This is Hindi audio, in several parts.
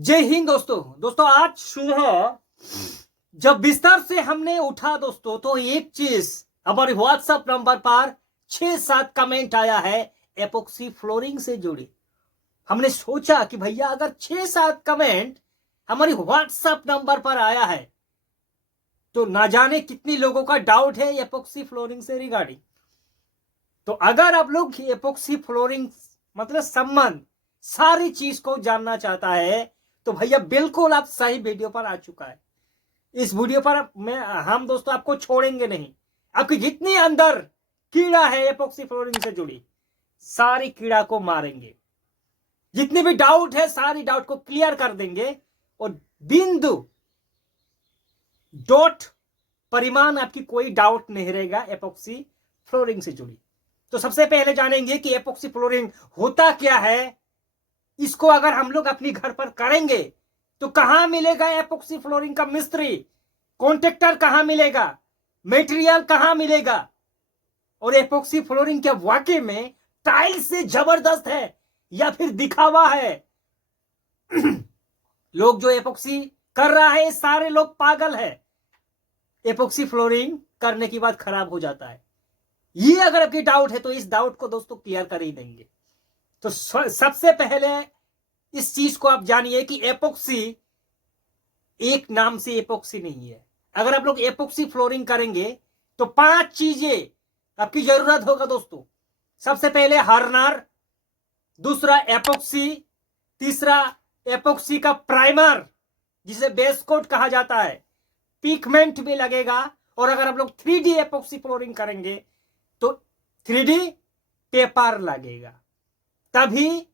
जय हिंद दोस्तों आज सुबह जब बिस्तर से हमने उठा दोस्तों तो एक चीज हमारे व्हाट्सएप नंबर पर 6-7 कमेंट आया है एपोक्सी फ्लोरिंग से जुड़ी। हमने सोचा कि भैया अगर 6-7 कमेंट हमारी व्हाट्सएप नंबर पर आया है तो ना जाने कितनी लोगों का डाउट है एपोक्सी फ्लोरिंग से रिगार्डिंग। तो अगर आप लोग एपोक्सी फ्लोरिंग मतलब संबंध सारी चीज को जानना चाहता है तो भैया बिल्कुल आप सही वीडियो पर आ चुका है। इस वीडियो पर हम दोस्तों आपको छोड़ेंगे नहीं। आपकी जितनी अंदर कीड़ा है एपोक्सी फ्लोरिंग से जुड़ी सारी कीड़ा को मारेंगे। जितनी भी डाउट है सारी डाउट को क्लियर कर देंगे और बिंदु डॉट परिमाण आपकी कोई डाउट नहीं रहेगा एपोक्सी फ्लोरिंग से जुड़ी। तो सबसे पहले जानेंगे कि एपोक्सी फ्लोरिंग होता क्या है। इसको अगर हम लोग अपनी घर पर करेंगे तो कहां मिलेगा एपोक्सी फ्लोरिंग का मिस्त्री, कॉन्ट्रैक्टर कहां मिलेगा, मटेरियल कहां मिलेगा और एपोक्सी फ्लोरिंग क्या वाकई में टाइल्स से जबरदस्त है या फिर दिखावा है। लोग जो एपोक्सी कर रहा है सारे लोग पागल है। एपोक्सी फ्लोरिंग करने की बात खराब हो जाता है। ये अगर आपकी डाउट है तो इस डाउट को दोस्तों क्लियर कर ही देंगे। तो सबसे पहले इस चीज को आप जानिए कि एपोक्सी एक नाम से एपोक्सी नहीं है। अगर आप लोग एपोक्सी फ्लोरिंग करेंगे तो 5 चीजें आपकी जरूरत होगा दोस्तों। सबसे पहले हार्डनर, दूसरा एपोक्सी, तीसरा एपोक्सी का प्राइमर जिसे बेस कोट कहा जाता है, पिगमेंट भी लगेगा और अगर आप लोग 3D एपोक्सी फ्लोरिंग करेंगे तो 3D पेपर लगेगा। तभी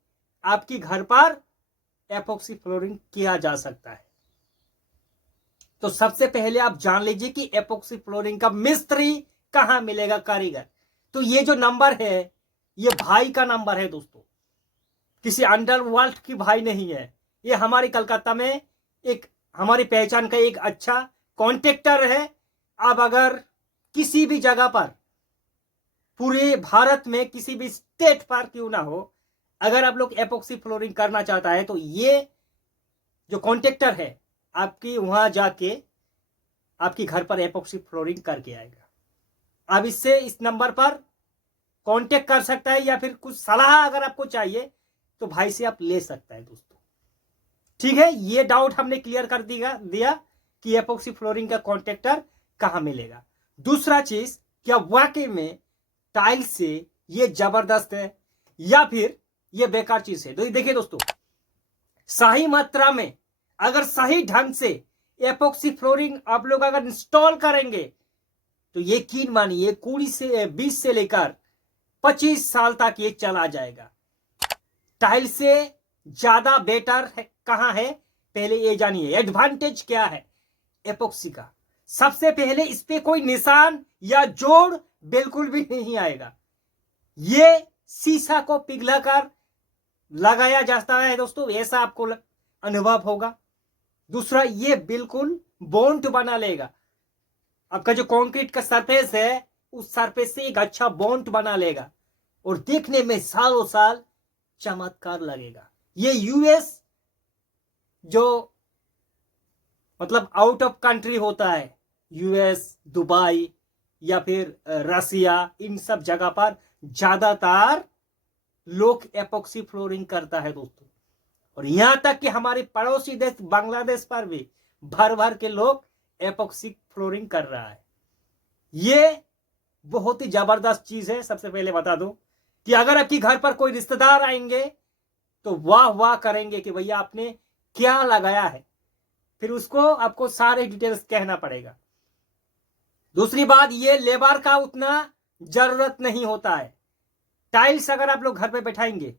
आपकी घर पर एपोक्सी फ्लोरिंग किया जा सकता है। तो सबसे पहले आप जान लीजिए कि एपोक्सी फ्लोरिंग का मिस्त्री कहां मिलेगा, कारीगर। तो ये जो नंबर है ये भाई का नंबर है दोस्तों, किसी अंडरवर्ल्ड की भाई नहीं है। ये हमारी कलकत्ता में एक हमारी पहचान का एक अच्छा कॉन्ट्रैक्टर है। अब अगर किसी भी जगह पर पूरे भारत में किसी भी स्टेट पर क्यों ना हो, अगर आप लोग एपोक्सी फ्लोरिंग करना चाहता है तो ये जो कॉन्ट्रैक्टर है आपकी वहां जाके आपकी घर पर एपोक्सी फ्लोरिंग करके आएगा। अब इससे इस नंबर पर कांटेक्ट कर सकता है या फिर कुछ सलाह अगर आपको चाहिए तो भाई से आप ले सकता है दोस्तों। ठीक है, ये डाउट हमने क्लियर कर दिया कि एपोक्सी फ्लोरिंग का कॉन्ट्रैक्टर कहां मिलेगा। दूसरा चीज, क्या वाकई में टाइल्स से ये जबरदस्त है या फिर ये बेकार चीज है। तो देखिए दोस्तों, सही मात्रा में अगर सही ढंग से एपोक्सी फ्लोरिंग आप लोग अगर इंस्टॉल करेंगे तो यकीन मानिए 20 से लेकर 25 साल तक ये चला जाएगा। टाइल से ज्यादा बेटर है कहां है, पहले ये जानिए एडवांटेज क्या है एपोक्सी का। सबसे पहले इस पे कोई निशान या जोड़ बिल्कुल भी नहीं आएगा। ये शीशा को पिघलाकर लगाया जाता है दोस्तों, ऐसा आपको अनुभव होगा। दूसरा, ये बिल्कुल बॉन्ड बना लेगा। आपका जो कंक्रीट का सरफेस है उस सरफेस से एक अच्छा बॉन्ड बना लेगा और देखने में सालों साल चमत्कार लगेगा। ये यूएस जो मतलब आउट ऑफ कंट्री होता है, यूएस, दुबई या फिर रसिया, इन सब जगह पर ज्यादातर लोग एपोक्सी फ्लोरिंग करता है दोस्तों। और यहां तक कि हमारे पड़ोसी देश बांग्लादेश पर भी भर भर के लोग एपोक्सी फ्लोरिंग कर रहा है। ये बहुत ही जबरदस्त चीज है। सबसे पहले बता दूं कि अगर आपकी घर पर कोई रिश्तेदार आएंगे तो वाह वाह करेंगे कि भैया आपने क्या लगाया है, फिर उसको आपको सारे डिटेल्स कहना पड़ेगा। दूसरी बात, ये लेबर का उतना जरूरत नहीं होता है। टाइल्स अगर आप लोग घर पे बैठाएंगे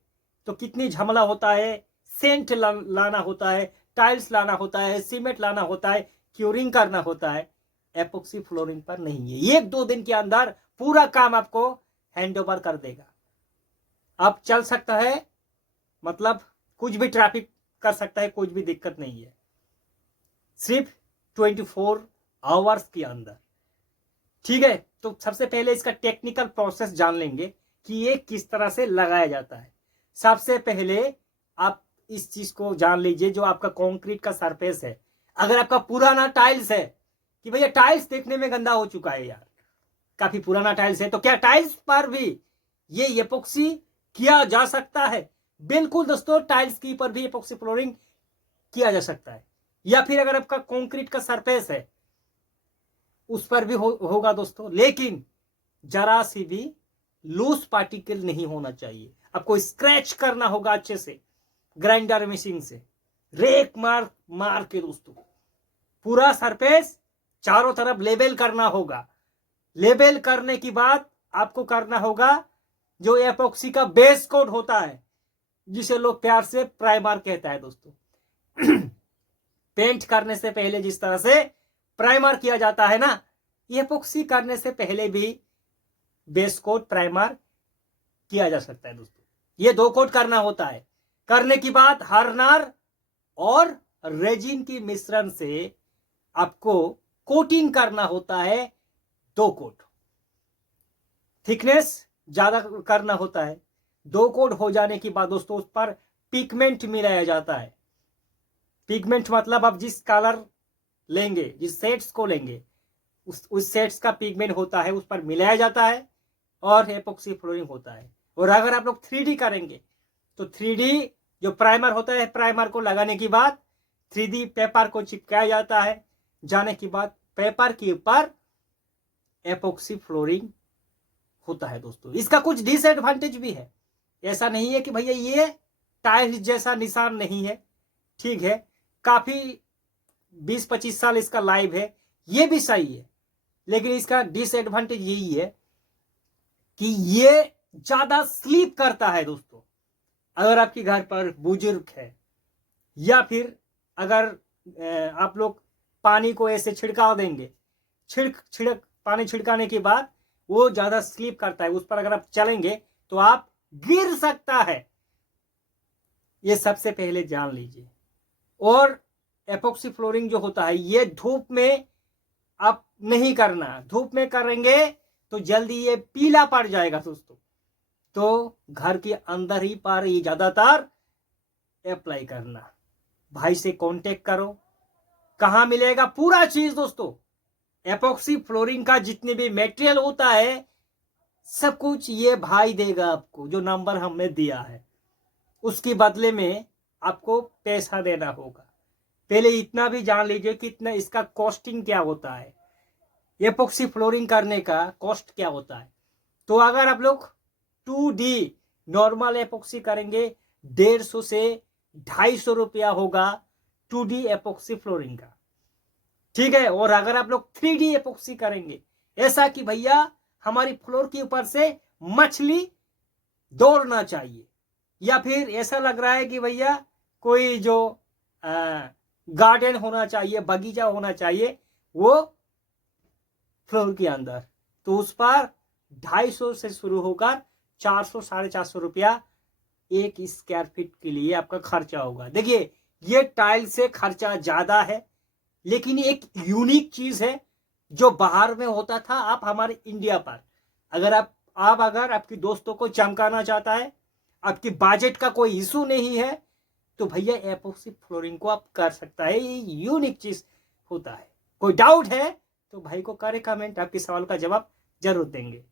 तो कितनी झमला होता है, सेंट लाना होता है, टाइल्स लाना होता है, सीमेंट लाना होता है, क्यूरिंग करना होता है। एपोक्सी फ्लोरिंग पर नहीं है। 1-2 दिन के अंदर पूरा काम आपको हैंड ओवर कर देगा। अब चल सकता है, मतलब कुछ भी ट्रैफिक कर सकता है, कुछ भी दिक्कत नहीं है। सिर्फ 24 आवर्स के अंदर। ठीक है, तो सबसे पहले इसका टेक्निकल प्रोसेस जान लेंगे कि ये किस तरह से लगाया जाता है। सबसे पहले आप इस चीज को जान लीजिए, जो आपका कंक्रीट का सरफेस है, अगर आपका पुराना टाइल्स है कि भैया टाइल्स देखने में गंदा हो चुका है यार, काफी पुराना टाइल्स है, तो क्या टाइल्स पर भी ये एपोक्सी किया जा सकता है? बिल्कुल दोस्तों, टाइल्स की पर भी एपोक्सी फ्लोरिंग किया जा सकता है। या फिर अगर आपका कंक्रीट का सरफेस है उस पर भी होगा दोस्तों, लेकिन जरा सी भी लूज पार्टिकल नहीं होना चाहिए। आपको स्क्रैच करना होगा अच्छे से ग्राइंडर मशीन से, रेक मार मार के दोस्तों पूरा सरफेस चारों तरफ लेबल करना होगा। लेबल करने के बाद आपको करना होगा जो एपोक्सी का बेस कोट होता है, जिसे लोग प्यार से प्राइमर कहता है दोस्तों। पेंट करने से पहले जिस तरह से प्राइमर किया जाता है ना, एपोक्सी करने से पहले भी बेस कोट प्राइमर किया जा सकता है दोस्तों। ये 2 कोट करना होता है। करने के बाद हार्डनर और रेजिन की मिश्रण से आपको कोटिंग करना होता है 2 कोट। थिकनेस ज्यादा करना होता है। 2 कोट हो जाने के बाद दोस्तों उस पर पिगमेंट मिलाया जाता है। पिगमेंट मतलब आप जिस कलर लेंगे, जिस सेट्स को लेंगे, उस सेट्स का पिगमेंट होता है, उस पर मिलाया जाता है और एपोक्सी फ्लोरिंग होता है। और अगर आप लोग 3D करेंगे तो 3D जो प्राइमर होता है, प्राइमर को लगाने के बाद 3D पेपर को चिपकाया जाता है। जाने के बाद पेपर के ऊपर एपोक्सी फ्लोरिंग होता है दोस्तों। इसका कुछ डिसएडवांटेज भी है। ऐसा नहीं है कि भैया ये टाइल्स जैसा निशान नहीं है, ठीक है, काफी 20-25 साल इसका लाइव है, ये भी सही है, लेकिन इसका डिसएडवांटेज यही है कि ये ज्यादा स्लीप करता है दोस्तों। अगर आपके घर पर बुजुर्ग है या फिर अगर आप लोग पानी को ऐसे छिड़काव देंगे, छिड़क पानी छिड़काने के बाद वो ज्यादा स्लीप करता है, उस पर अगर आप चलेंगे तो आप गिर सकता है। ये सबसे पहले जान लीजिए। और एपोक्सी फ्लोरिंग जो होता है ये धूप में आप नहीं करना। धूप में करेंगे तो जल्दी ये पीला पड़ जाएगा दोस्तों। तो घर के अंदर ही पर ये ज्यादातर अप्लाई करना। भाई से कांटेक्ट करो। कहां मिलेगा पूरा चीज दोस्तों? एपोक्सी फ्लोरिंग का जितने भी मटेरियल होता है सब कुछ ये भाई देगा आपको। जो नंबर हमने दिया है उसके बदले में आपको पैसा देना होगा। पहले इतना भी जान लीजिए कि इतना इसका कॉस्टिंग क्या होता है, एपोक्सी फ्लोरिंग करने का कॉस्ट क्या होता है। तो अगर आप लोग 2D नॉर्मल एपोक्सी करेंगे 150 से 250 रुपया होगा 2D एपोक्सी फ्लोरिंग का, ठीक है। और अगर आप लोग 3D एपोक्सी करेंगे, ऐसा कि भैया हमारी फ्लोर के ऊपर से मछली दौड़ना चाहिए, या फिर ऐसा लग रहा है कि भैया कोई जो गार्डन होना चाहिए, बगीचा होना चाहिए वो फ्लोर के अंदर, तो उस पर 250 से शुरू होकर 400-450 रुपया 1 स्क्वायर फीट के लिए आपका खर्चा होगा। देखिए ये टाइल से खर्चा ज्यादा है, लेकिन एक यूनिक चीज है जो बाहर में होता था, आप हमारे इंडिया पर अगर अगर आपके दोस्तों को चमकाना चाहता है, आपकी बजट का कोई इशू नहीं है, तो भैया एपोक्सी फ्लोरिंग को आप कर सकता है। ये यूनिक चीज होता है। कोई डाउट है तो भाई को करे कमेंट, आपके सवाल का जवाब जरूर देंगे।